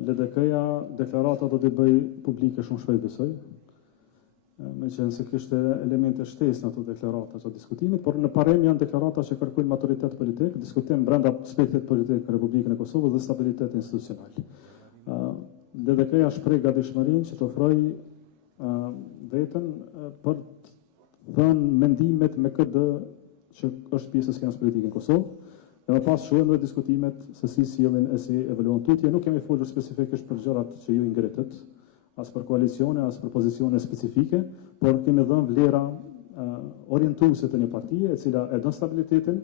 LDK-ja deklarata do t'i bëj publike shumë shpejt besoj, me qenë se kishte elemente shtesë në ato deklarata të diskutimit, por në parem janë deklarata që kërkojnë maturitet politik, diskutim brenda spektrit politik në Republikën e Kosovës dhe stabilitet institucional. LDK-ja shpreh gatishmërinë që të ofroj vetën për të dhënë mendimet me këtë që është pjesë e skenës politike në Kosovë, dhe më pas shohim dhe diskutimet se si sjellin e si evaluon tutje. Nuk kemi folur specifikisht për gjërat që ju i ngritët, as për koalicione, as për pozicione specifike, por kemi dhënë vlera orientuese të një partie e cila e don stabilitetin,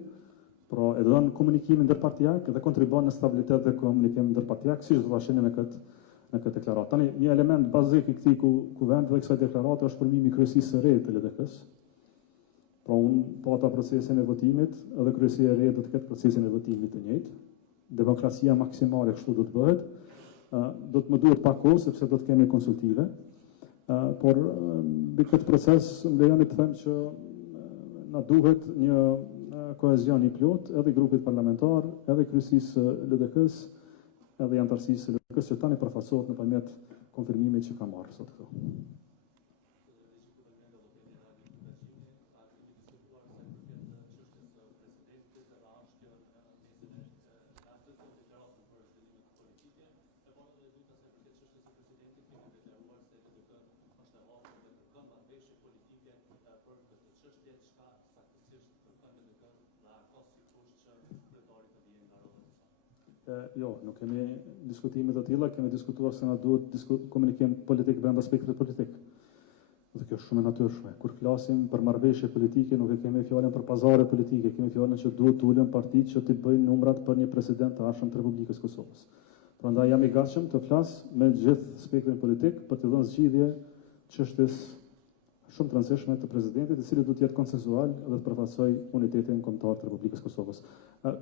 pra e don komunikimin ndërpartijak dhe kontribon në stabilitet dhe komunikim ndërpartijak, siç do ta shihni në këtë deklaratë. Tani një element bazik i këtij kuvend dhe kësaj deklarate është formimi i kryesisë së re të LDK-s. Pra unë pata procesin e votimit, edhe kryesia e re do të ketë procesin e votimit të njëjtë. Demokracia maksimale kështu do të bëhet. Do të më duhet pak kohë sepse do të kemi konsultive, por mbi këtë proces më lejoni të them që na duhet një kohezion i plot edhe i grupit parlamentar, edhe kryesisë LDK-s, edhe i antarësisë LDK-s që tani përfasohet nëpërmjet konfirmimit që ka marrë sot këtu. Jo, nuk kemi diskutime të tilla, kemi diskutuar se na duhet komunikim politik brenda spektrit politik. Dhe kjo është shumë e natyrshme. Kur flasim për marrëveshje politike, nuk e kemi fjalën për pazare politike, kemi fjalën që duhet të ulen partitë që të bëjnë numrat për një president të arshëm të Republikës Kosovës. Prandaj jam i gatshëm të flas me gjithë spektrin politik për të dhënë zgjidhje çështjes shumë të rëndësishme të presidentit, i cili duhet të jetë konsensual dhe të përfaqësoj unitetin kombëtar të Republikës Kosovës.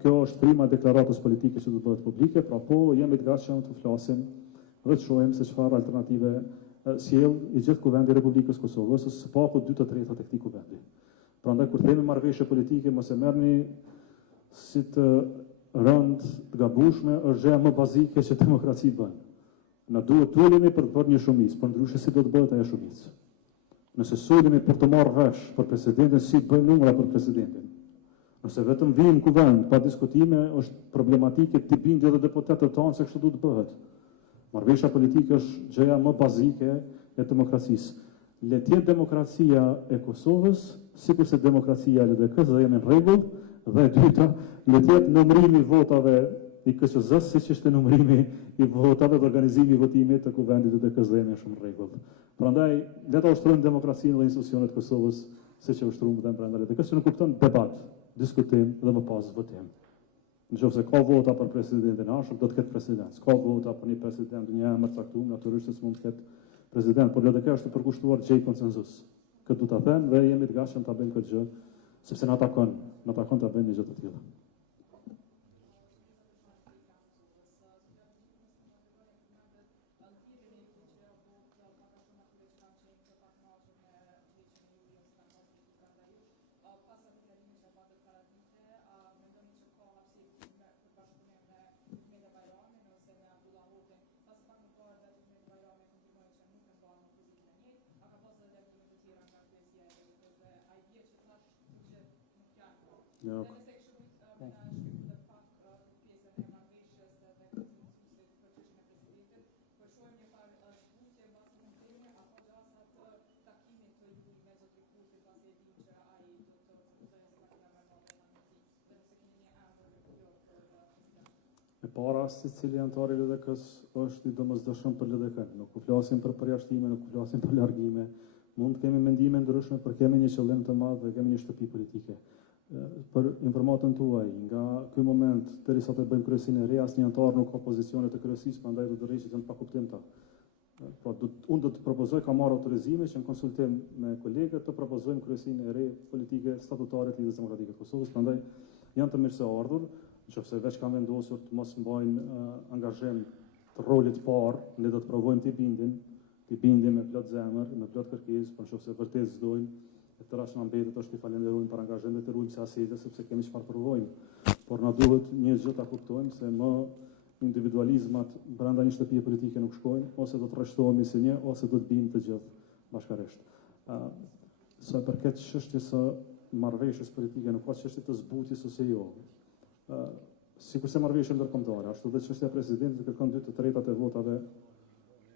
Kjo është prima deklaratës politike që do të bëhet publike, pra po jemi të gatshëm të flasim dhe të shohim se çfarë alternative sjell i gjithë kuvendi i Republikës Kosovës, ose së paku 2/3 të këtij kuvendi. Prandaj kur themi marrëveshje politike, mos e merrni si të rënd të gabueshme, është gjëja më bazike që demokraci bën. Na duhet të ulemi për të bërë një shumicë, por ndryshe si do të bëhet ajo shumicë. Nëse sulemi për të marrë vesh për presidentin, si të bëjmë numra për presidentin. Nëse vetëm vijmë kuvend pa diskutime, është problematike të bindë edhe deputetët tanë se kështu duhet të bëhet. Marrëveshja politike është gjëja më bazike e demokracisë. Le të jetë demokracia e Kosovës, sikurse demokracia e LDK-s, dhe jemi në rregull, dhe e dyta, le të jetë numërimi i votave i KQZ-s, siç ishte numërimi i votave dhe organizimi i votimit të kuvendit të LDK-s, dhe jemi shumë në rregull. Prandaj, le ta ushtrojmë demokracinë dhe institucionet e Kosovës, siç e ushtruam edhe brenda LDK-s, që nuk kupton debat, diskutim dhe më pas votim. Nëse ka vota për presidentin arshëm, do të ketë president. Ka vota për një president një emër caktuar, natyrisht s'mund të ketë president, por LDK është të përkushtuar gjej konsensus. Këtë do ta them dhe jemi të gatshëm ta bëjmë këtë gjë, sepse na takon ta bëjmë një gjë të tillë. Ja. E para, si cili antar i LDK-s është i domosdoshëm për LDK-n. Nuk u flasim për përjashtime, nuk u flasim për largime. Mund të kemi mendime ndryshme, por kemi një qëllim të madh dhe kemi një shtëpi politike. Për informatën tuaj, nga ky moment derisa të bëjmë kryesinë e re, asnjë antar nuk ka pozicione të kryesisë, prandaj do të rrihet janë pa kuptim ta. Unë do të propozoj, kam marrë autorizime që në konsultim me kolegët të propozojmë kryesinë e re politike statutare të Lidhjes Demokratike të Kosovës, prandaj janë të mirë se ardhur, nëse veç kanë vendosur të mos mbajnë angazhim të rolit parë, ne do të provojmë të bindim me plot zemër, me plot kërkesë, por nëse vërtet s'dojnë, të rash në mbetet është të falenderojmë për angazhim dhe të ruajmë se asete, sepse kemi çfarë provojmë. Por na duhet një gjë ta kuptojmë se më individualizmat brenda një shtëpie politike nuk shkojnë, ose do të rreshtohemi si një, ose do të bijmë të gjithë bashkërisht. Sa përket çështjes së marrëveshjes politike, nuk ka çështje të zbutjes ose jo. Sikurse marrëveshja ndërkombëtare, ashtu dhe çështja e presidentit kërkon 2/3 e votave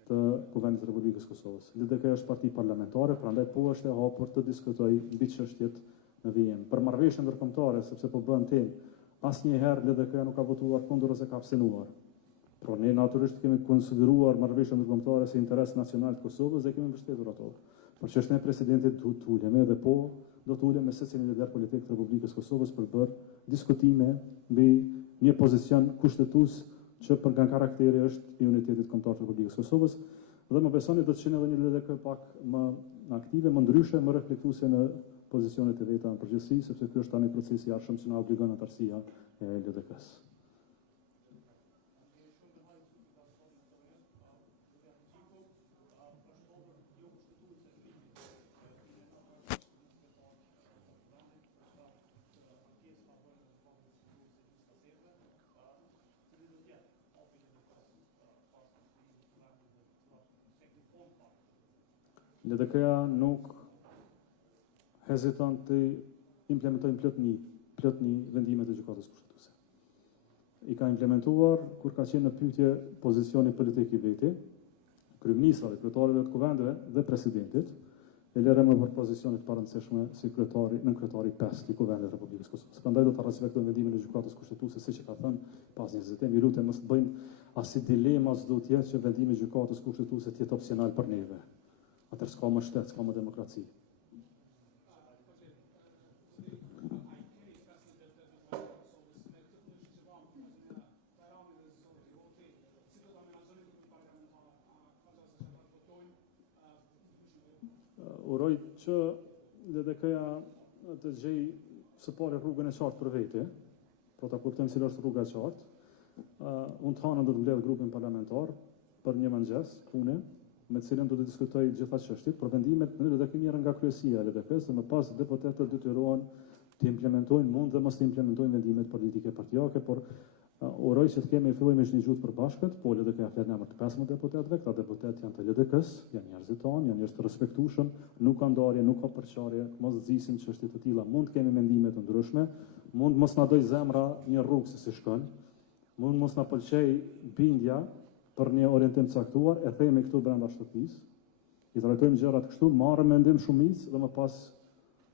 të Kuvendit të Republikës Kosovës. LDK është parti parlamentare, prandaj po është e hapur të diskutojë mbi çështjet në vijim. Për marrëveshjen ndërkombëtare, sepse po bëhen temë, asnjëherë LDK nuk ka votuar kundër ose ka abstenuar. Por ne natyrisht kemi konsideruar marrëveshjen ndërkombëtare si interes nacional të Kosovës dhe kemi mbështetur ato. Por çështja e presidentit duhet të ulemi dhe po do të ulem me secilin lider politik të Republikës Kosovës për bërë diskutime mbi një pozicion kushtetues që për nga karakteri është i unitetit kombëtar të Republikës Kosovës, dhe më besoni do të qenë edhe një LDK pak më aktive, më ndryshe, më reflektuese në pozicionet e veta në përgjithësi, sepse ky është tani procesi i arshëm që na obligon anëtarësia e LDK-s. LDK-ja nuk heziton të implementojnë plot një vendimet e gjykatës kushtetuese. I ka implementuar kur ka qenë në pyetje pozicioni politik i veti, kryeministrave, kryetarëve të kuvendeve dhe presidentit, e lere më për pozicionit parëndësishme si nën kryetari 5 i Kuvendit të Republikës Kosovës. Prandaj do të respektojnë vendimin e gjykatës kushtetuese, siç e ka thënë pas një vizitim, ju lutem mos të bëjnë asnjë dilema s'do të jetë që vendimi i gjykatës kushtetuese të jetë opsional për neve. Atër s'ka më shtet, s'ka më demokraci. Uroj që LDK-ja të gjej së pari rrugën e qartë për vete, pro ta kuptojmë cila është rruga e qartë. Unë të hanën do të mbledh grupin parlamentar për një mëngjes, pune, me cilën do të diskutoj gjitha çështjet, por vendimet në LDK njëra nga kryesia e LDK-s dhe më pas deputetët detyrohen të implementojnë, mund dhe mos të implementojnë vendimet politike partijake, por uroj që të kemi fillimisht një gjuhë përbashkët, po LDK-ja flet në emër të 15 deputetëve, këta deputet janë të LDK-s, janë njerëzit tanë, janë njerëz të respektueshëm, nuk ka ndarje, nuk ka përçarje, mos nxisim çështje të tilla, mund të kemi mendime të ndryshme, mund mos na doj zemra një rrugë se si shkon, mund mos na pëlqej bindja për një orientim caktuar, e themi këtu brenda shtëpisë, i trajtojmë gjërat kështu, marrëm mendim shumicë dhe më pas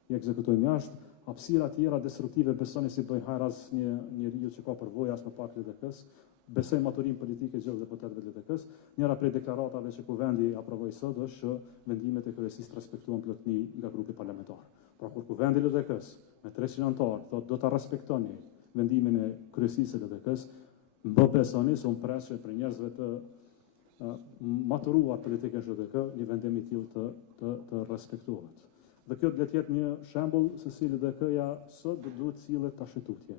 i ekzekutojmë jashtë. Hapësira tjera destruktive besoni si bëjnë hajras një njeriu që ka përvojë as më pak LDK-s, besoj maturim politike gjithë deputetëve të LDK-s. Njëra prej deklaratave që Kuvendi aprovoi sot është që vendimet e kryesisë respektuan plotësi nga grupi parlamentar. Pra kur Kuvendi i LDK-s me 300 anëtar thotë do ta respektoni vendimin e kryesisë së LDK-s, më besoni se unë pres që për njerëzve të maturuar politikën LDK, një vendim i tillë të respektohet. Dhe kjo do të jetë një shembull se si LDK-ja sot duhet sillet tash tutje.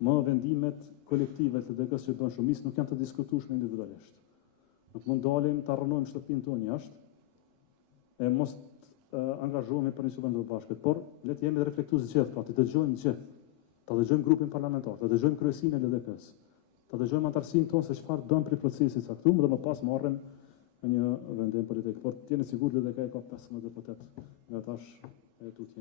Më vendimet kolektive të LDK-s që bën shumicë nuk janë të diskutueshme individualisht. Nuk mund dalim ta rrënojmë shtëpinë tonë jashtë e mos angazhohemi për një qëllim të bashkët, por le të jemi të reflektues gjithë, pra të dëgjojmë gjithë, ta dëgjojmë grupin parlamentar, ta dëgjojmë kryesinë e LDK-s, ta dëgjojmë anëtarësinë tonë se çfarë bën për procesin e caktuar dhe më pas marrim një vendim politik, por të jeni sigurt LDK ka 15 deputet nga tash e tutje.